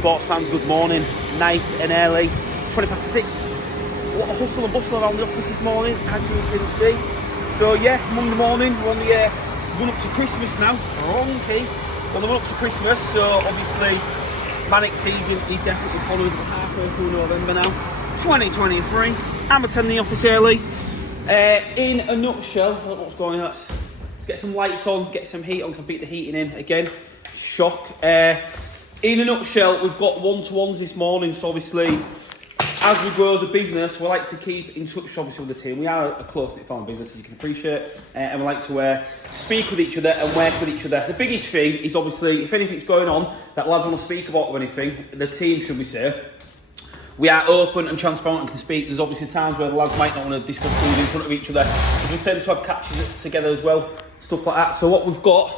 sports fans, good morning. Nice and early, 20 past 6. What a hustle and bustle around the office this morning, as you can see. So yeah, Monday morning, we're on the run up to Christmas now. Wrong-key. On the run up to Christmas, so obviously manic season is definitely following halfway through November now. 2023. I'm attending the office early. In a nutshell, I don't know what's going on. Let's get some lights on, get some heat on, because I beat the heating in again. Shock. In a nutshell, we've got one-to-ones this morning, so obviously, as we grow as a business, we like to keep in touch obviously with the team. We are a close-knit family business, as you can appreciate, and we like to speak with each other and work with each other. The biggest thing is obviously, if anything's going on that lads want to speak about or anything, the team, should we say, we are open and transparent and can speak. There's obviously times where the lads might not want to discuss things in front of each other. We tend to have catches together as well, stuff like that. So what we've got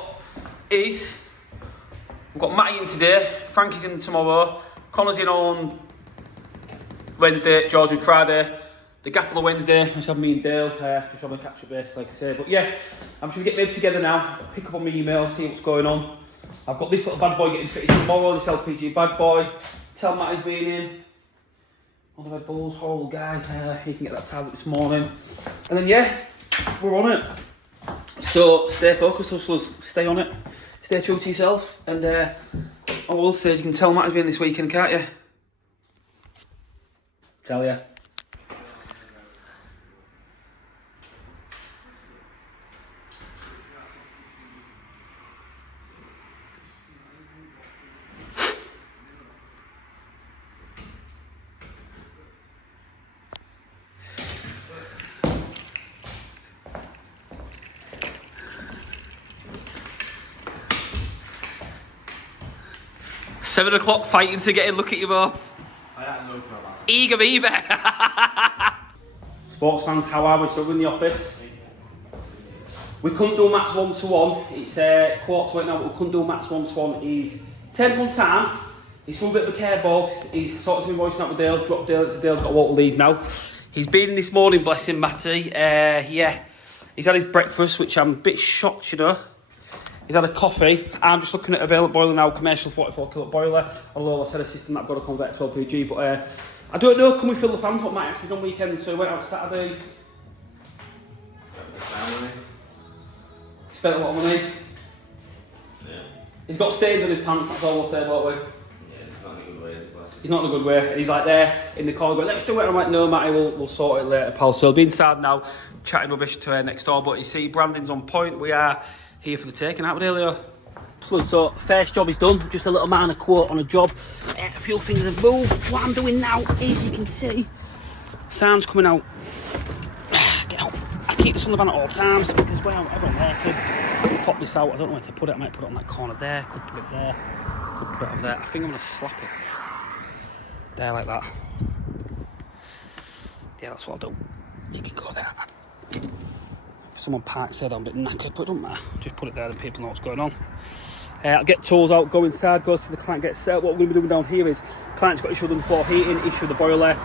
is, we've got Matty in today, Frankie's in tomorrow, Connor's in on Wednesday, George on Friday, the gap on the Wednesday, just have me and Dale, just having a catch up basically, like I say. But yeah, I'm just going to get made together now, pick up on my email, see what's going on. I've got this little bad boy getting fitted tomorrow, this LPG bad boy. Tell Matty's been in. On the Red Bulls, horrible guy, he can get that tied up this morning. And then yeah, we're on it. So stay focused, hustlers, stay on it. Stay true to yourself, and I will say, you can tell Matt has been this weekend, can't you? Tell ya. Seven o'clock fighting to get in, look at you both. I had to know for that. Eager beaver. Sports fans, how are we? So we're in the office. We couldn't do Matt's one-to-one. It's 7:45 now, but we couldn't do Matt's one-to-one. He's 10 on time. He's from a bit of a care box. He's sorted some invoicing out with Dale, dropped Dale. Dale's got to walk with these now. He's been in this morning, bless him, Matty. Yeah, he's had his breakfast, which I'm a bit shocked, you know. He's had a coffee. I'm just looking at available boiler now, commercial 44 kilowatt boiler. Although I said a system that I've got to convert to LPG, but I don't know. Can we fill the fans? What might actually done weekends? So we went out Saturday. Spent a lot of money. Yeah. He's got stains on his pants. That's all we'll say about it. Yeah, it's not in a good way. He's not in a good way. And he's like there in the corner going, let's do it. I'm like, no, Matty, we'll sort it later, pal. So I'll be inside now, chatting rubbish to her next door. But you see, Brandon's on point. We are here for the taking, aren't we, Leo? So, first job is done. Just a little minor quote on a job. A few things have moved. What I'm doing now is, you can see, sound's coming out. Get out. I keep this on the van at all times because when everyone working, I can pop this out. I don't know where to put it. I might put it on that corner there. Could put it there. Could put it over there. I think I'm going to slap it. There, like that. Yeah, that's what I'll do. You can go there. If someone parks there, I'm a bit knackered, but it doesn't matter. Just put it there and people know what's going on. I'll get tools out, go inside, goes to the client, get set up. What we're going to be doing down here is, client's got issue with the floor heating, issue with the boiler,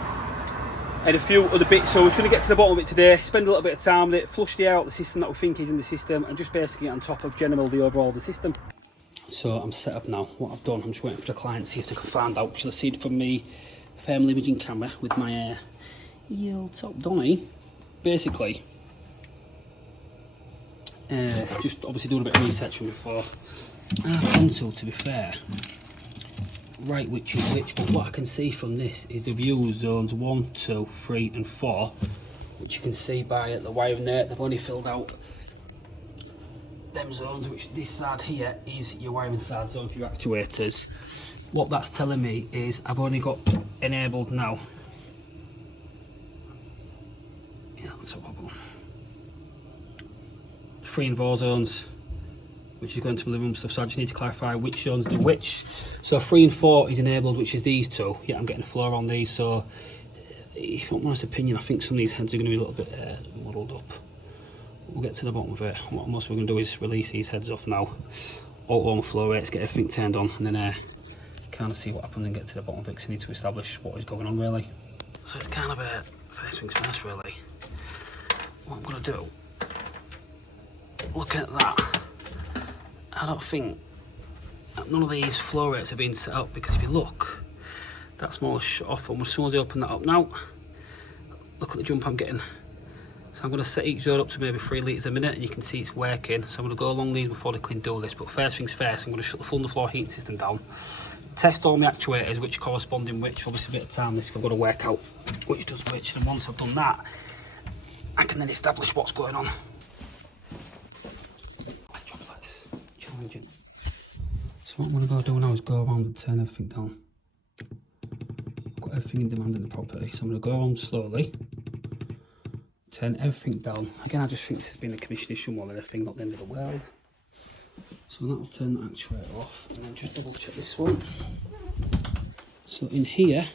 and a few other bits. So we're going to get to the bottom of it today, spend a little bit of time with it, flush the air out the system that we think is in the system, and just basically get on top of general the overall of the system. So I'm set up now. What I've done, I'm just waiting for the client to see if they can find out, because you'll see it from me thermal imaging camera with my top Donny. Basically, just obviously doing a bit of research from before. I tend to be fair, right which is which, but what I can see from this is the view zones 1, 2, 3 and 4, which you can see by the wiring there. They've only filled out them zones, which this side here is your wiring side zone for your actuators. What that's telling me is I've only got enabled now. Yeah, that's what 3 and 4 zones, which is going to the living room stuff, so I just need to clarify which zones do which. So 3 and 4 is enabled, which is these two. Yeah, I'm getting the floor on these, so if you want my honest opinion, I think some of these heads are going to be a little bit muddled up. We'll get to the bottom of it. What most we're going to do is release these heads off now, auto on flow rates, get everything turned on, and then kind of see what happens and get to the bottom of it, because I need to establish what is going on really. So it's kind of a first things first really. What I'm going to do, look at that. I don't think none of these flow rates are being set up, because if you look, that's more shut off, and as soon as I open that up now, look at the jump I'm getting. So I'm going to set each zone up to maybe 3 litres a minute, and you can see it's working. So I'm going to go along these before they clean do this, but first things first, I'm going to shut the full underfloor heating system down, test all my actuators, which corresponding which, obviously a bit of time this, I've got to work out which does which, and once I've done that, I can then establish what's going on. Jobs like this, challenging. So what I'm going to go do now is go around and turn everything down. I've got everything in demand in the property, so I'm going to go around slowly, turn everything down. Again, I just think this has been a commission issue more than anything, not the end of the world. So that'll turn the actuator off, and then just double check this one. So in here,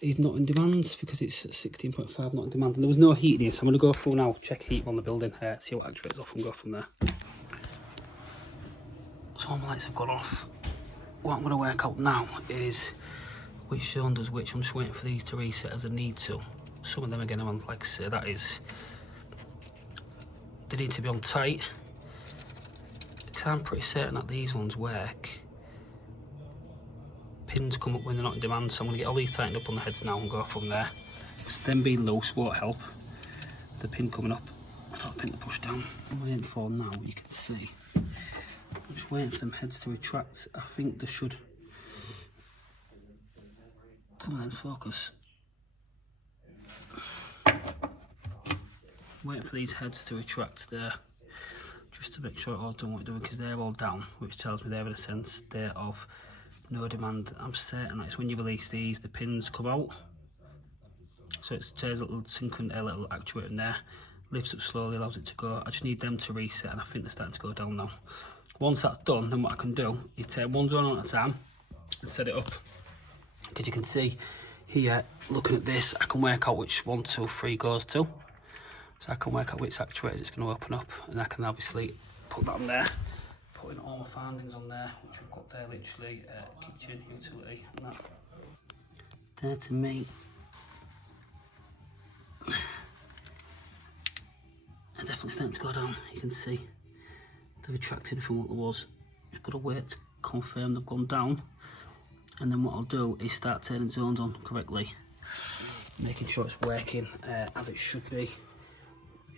he's not in demand because it's 16.5 not in demand, and there was no heat in here, so I'm going to go through now, check heat on the building, see what actuator's off, and go from there. So all my lights have gone off. What I'm going to work out now is which zone does which. I'm just waiting for these to reset as I need to. Some of them again are on, like I say, that is, they need to be on tight, because I'm pretty certain that these ones work. Pins come up when they're not in demand, so I'm going to get all these tightened up on the heads now and go from there. Because them being loose won't help. The pin coming up, I don't think to push down. I'm waiting for now, you can see. I'm just waiting for them heads to retract. I think they should. Come on, focus. Waiting for these heads to retract there, just to make sure it all done what it's doing, because they're all down, which tells me they're in a sense state of no demand. I'm certain that it's when you release these, the pins come out. So it turns a little synchron, a little actuator in there, lifts up slowly, allows it to go. I just need them to reset, and I think they're starting to go down now. Once that's done, then what I can do is take one zone on at a time and set it up. Because you can see here, looking at this, I can work out which 1, 2, 3 goes to. So I can work out which actuators it's going to open up, and I can obviously put that on there, putting all my findings on there, which I've got there literally, kitchen, utility, and that. There to me. They're definitely starting to go down, you can see. They're retracting from what there was. Just got to wait to confirm they've gone down, and then what I'll do is start turning zones on correctly, making sure it's working as it should be.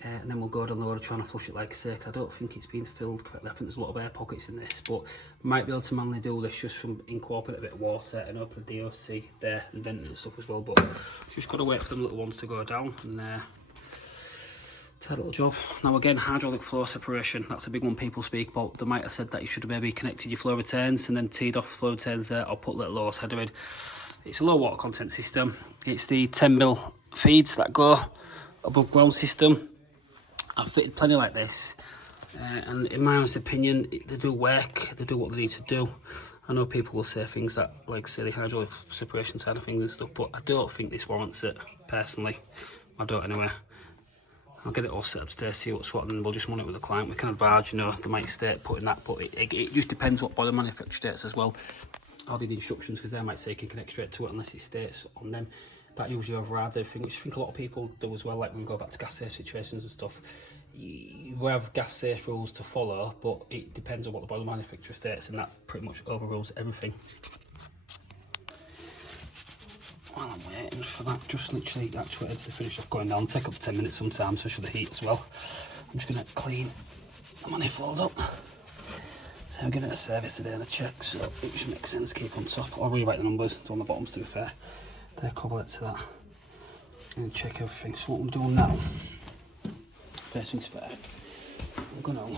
And then we'll go down the road trying to flush it, like I say, because I don't think it's been filled correctly. I think there's a lot of air pockets in this, but might be able to manually do this just from incorporating a bit of water and open the DOC there and venting and stuff as well. But just got to wait for them little ones to go down, and it's a little job. Now again, hydraulic flow separation, that's a big one people speak about. They might have said that you should have maybe connected your flow returns and then teed off flow returns there, or put little lows header in. It's a low water content system. It's the 10mm feeds that go above ground system. I've fitted plenty like this, and in my honest opinion, they do work, they do what they need to do. I know people will say things that, like say the hydraulic separation side of things and stuff, but I don't think this warrants it, personally. I don't anyway. I'll get it all set up today, see what's what, and then we'll just run it with the client. We can advise, you know, they might state putting that, but it just depends what boiler manufacturer states as well. I'll read the instructions, because they might say you can connect straight to it unless it states on them. That usually overrides everything, which I think a lot of people do as well, like when we go back to gas safe situations and stuff. You have gas safe rules to follow, but it depends on what the boiler manufacturer states, and that pretty much overrules everything. While I'm waiting for that, just literally actuators to finish off going down, take up 10 minutes sometimes, so should the heat as well. I'm just going to clean the manifold up. So I'm giving it a service today and a check, so it should make sense to keep on top. I'll rewrite the numbers, it's on the bottoms to be fair. They're equivalent to that. And check everything. So what I'm doing now, first things first, I'm going to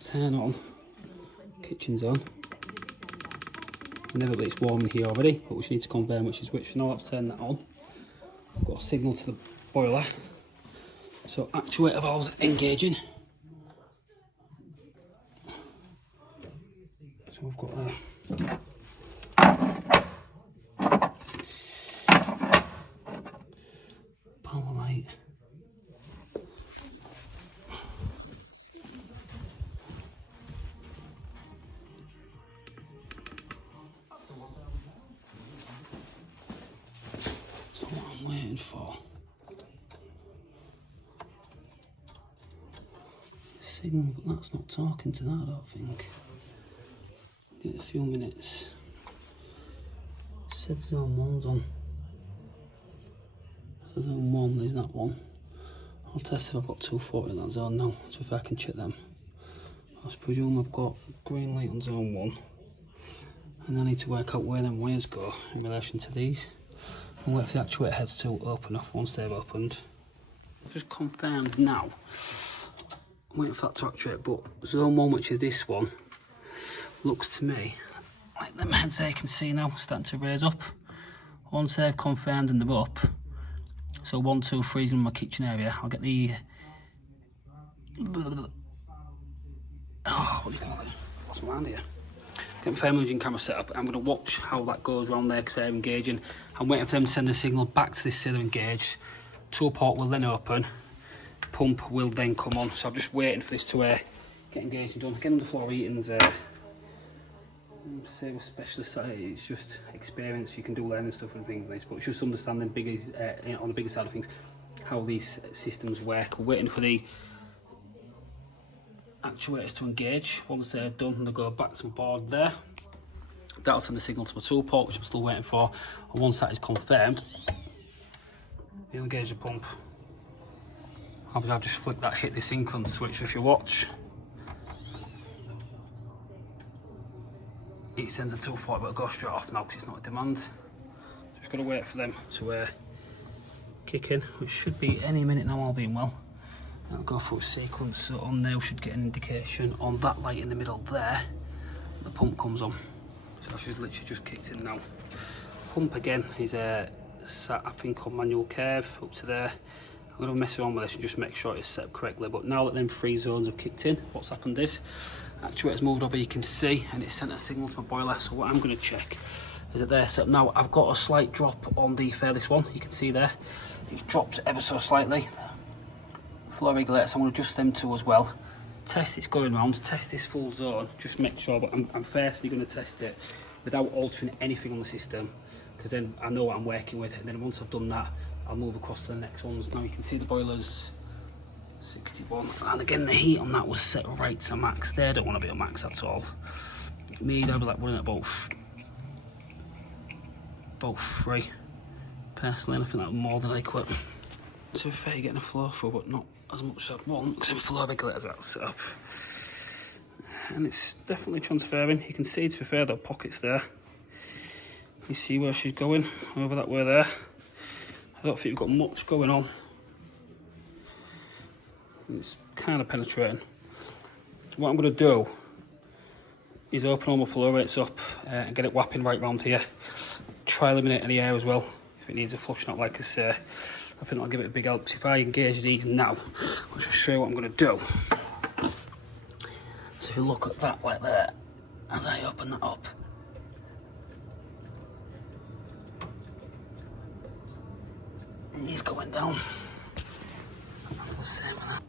turn on kitchen's on. Inevitably it's warm in here already, but we just need to confirm which is which. So now I've turned that on, I've got a signal to the boiler. So actuator valves engaging. So we've got power light. So what I'm waiting for, signal, but that's not talking to that, I don't think. Give it a few minutes. Said zone 1's on. So zone 1, there's that one. I'll test if I've got 240 in that zone now, so if I can check them. I presume I've got green light on zone 1. And I need to work out where them wires go in relation to these. And wait for the actuator heads to open up once they've opened. Just confirmed now. I'm waiting for that to actuate, but zone 1, which is this one, looks to me like them heads there you can see now starting to raise up. Once they've confirmed and they're up, so 1, 2, 3 is in my kitchen area. I'll get the what do you call it? What's my hand here? Get my thermal imaging camera set up. I'm going to watch how that goes around there because they're engaging. I'm waiting for them to send a signal back to this so they're engaged. Tool port will then open. Pump will then come on. So I'm just waiting for this to get engaged and done. Again, the floor heating's say we're specialists at it. It's just experience. You can do learning stuff and things like this, but it's just understanding bigger on the bigger side of things how these systems work. We're waiting for the actuators to engage. Once they're done, they'll go back to the board there. That'll send the signal to my tool port, which I'm still waiting for. And once that is confirmed, we'll engage the pump. I've just flicked that hit this incon switch. If you watch, it sends a 240, but it'll go straight off now because it's not a demand. Just got to wait for them to kick in, which should be any minute now, all being well. I'll go through a sequence, so on there we should get an indication on that light in the middle there. The pump comes on, so she's literally just kicked in now. Pump again is sat, I think, on manual curve up to there. I'm going to mess around with this and just make sure it's set up correctly, but now that them 3 zones have kicked in, what's happened is actuator's moved over, you can see, and it's sent a signal to my boiler. So what I'm going to check is that they're set up now. I've got a slight drop on the furthest one, you can see there. It's dropped ever so slightly. Flow regulators, I'm going to adjust them too as well. Test it's going round, test this full zone, just make sure, but I'm firstly going to test it without altering anything on the system, because then I know what I'm working with, and then once I've done that, I'll move across to the next ones. Now you can see the boiler's 61, and again the heat on that was set right to max there. Don't want to be on max at all. Me, I'd be like running at both 3 personally, and I think that was more than adequate. To be fair, you're getting a flow through, but not as much as I'd want, because the flow regulators are set up. And it's definitely transferring. You can see, to be fair, the pockets there. You see where she's going, over that way there. I don't think we've got much going on. It's kind of penetrating. What I'm going to do is open all my flow rates up and get it whapping right round here. Try eliminate any air as well, if it needs a flushing out, like I say. I think that'll give it a big help. So if I engage these now, I'll just show you what I'm going to do. So if you look at that like that, as I open that up, he's going down. That's the same with that.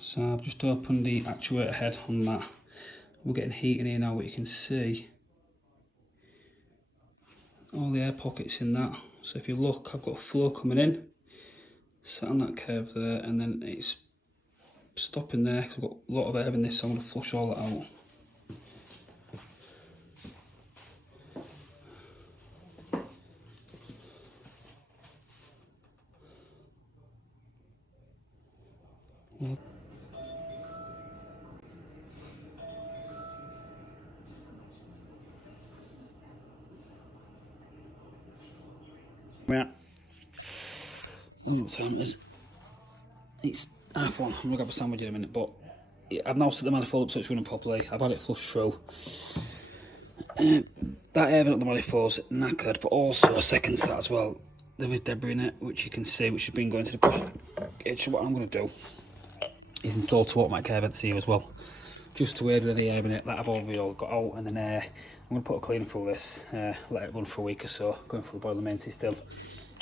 So I've just opened the actuator head on that. We're getting heat in here now, what you can see. All the air pockets in that. So if you look, I've got flow coming in, sat on that curve there, and then it's stopping there because I've got a lot of air in this, so I'm going to flush all that out. Yeah. I don't know what time it is. It's 1:30. I'm going to grab a sandwich in a minute, but I've now set the manifold up so it's running properly. I've had it flushed through. That air vent at the manifold's knackered, but also a second start as well. There is debris in it, which you can see, which has been going to the push gauge. So what I'm going to do is install 2 automatic air vents here as well, just to aid with the air in it that I've already all got out, and then I'm going to put a cleaner through this, let it run for a week or so, going through the boiler main system,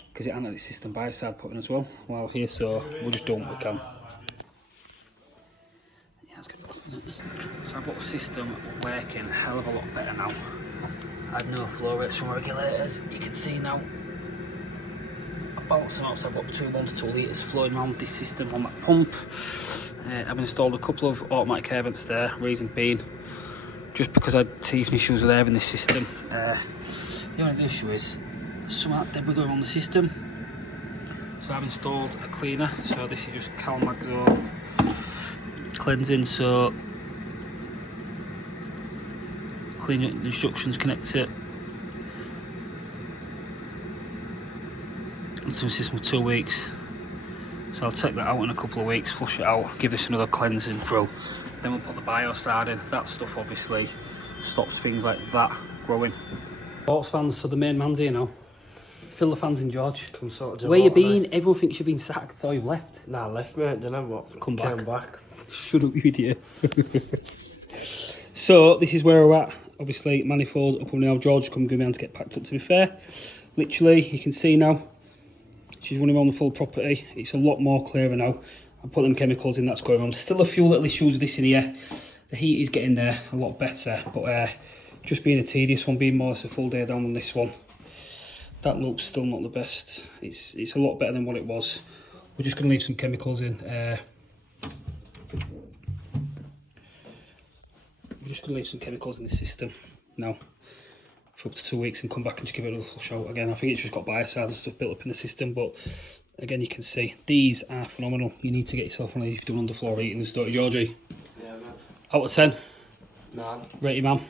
because it ain't the system by side putting as well while here, so we'll just do what we can. Yeah, it's good enough, isn't it? So I've got the system working a hell of a lot better now. I had no flow rates from regulators. You can see now balance them out, so I've got between 1 to 2 litres flowing around this system on that pump. I've installed a couple of automatic air vents there, reason being just because I had teething issues with air in this system. The only issue is some of that debris going on the system, so I've installed a cleaner. So this is just Calmagzo cleansing, so clean it, the instructions, connect it into the system for 2 weeks. So I'll take that out in a couple of weeks, flush it out, give this another cleansing through. Then we'll put the biocide in. That stuff obviously stops things like that growing. Sports fans, so the main man's here now. Fill the fans in, George. Come sort of Where you been? Everyone thinks you've been sacked, so you've left. Nah, I left, mate, didn't I? What? Come back. Came back. Shut up, you idiot. So this is where we're at. Obviously, Manifold up on now. George come give me hand to get packed up, to be fair. Literally, you can see now, she's running around the full property. It's a lot more clearer now. I put them chemicals in, that's going on. Still a few little issues with this in here. The heat is getting there a lot better, but just being a tedious one, being more or less a full day down on this one. That looks still not the best. It's a lot better than what it was. We're just going to leave some chemicals in. We're just going to leave some chemicals in the system now for up to 2 weeks and come back and just give it a flush out again. I think it's just got biocide and stuff built up in the system, but again, you can see these are phenomenal. You need to get yourself one of these if you've done underfloor heating and stuff. Georgie, Yeah, man. out of 10, Nah. rate your man.